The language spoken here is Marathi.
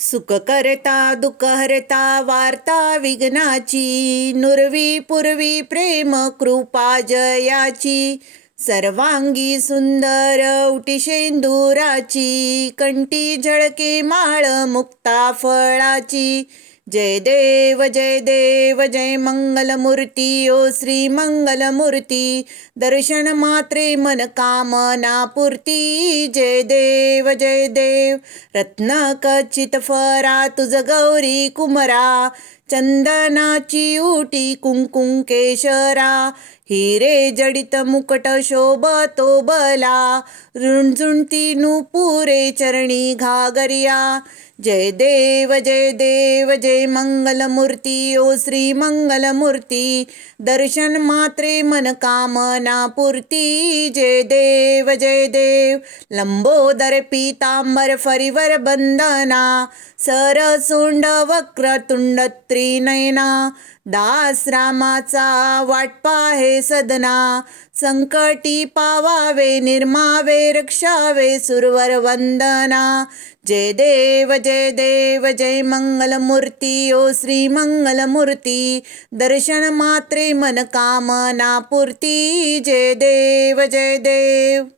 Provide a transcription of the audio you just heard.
सुख करता दुःख हरता वार्ता विघ्नाची, नुरवी पूर्वी प्रेम कृपा जयाची, सर्वांगी सुंदर उटी शेंदुराची, कंठी झळके माळ मुक्ता फळाची. जय देव जय देव जय मंगलमूर्ती ओ श्री मंगलमूर्ती, दर्शन मात्रे मन कामना पूर्ती. जय देव जय देव रत्न खचित फरा तुझ गौरी कुमरा, चंदनाची उटी कुंकुम केशरा, हिरे जडित मुकट शोभतो बला, रुणझुणती नुपुरे चरणी घागरिया. जय देव जय देव जय मंगलमूर्ती ओ श्री मंगलमूर्ती, दर्शन मात्रे मन कामना पूर्ती. जय देव जय देव लंबोदर पीतांबर फरीवर बंदना, सरसोंड वक्रतुंड त्रिनयना, दास रामाचा वाट पाहे सदना, संकटी पावावे निर्मावे रक्षावे सुरवर वंदना. जय देव जय मंगलमूर्ती ओ श्री मंगलमूर्ती, दर्शन मात्रे मन कामना पूर्ती. जय देव जय देव.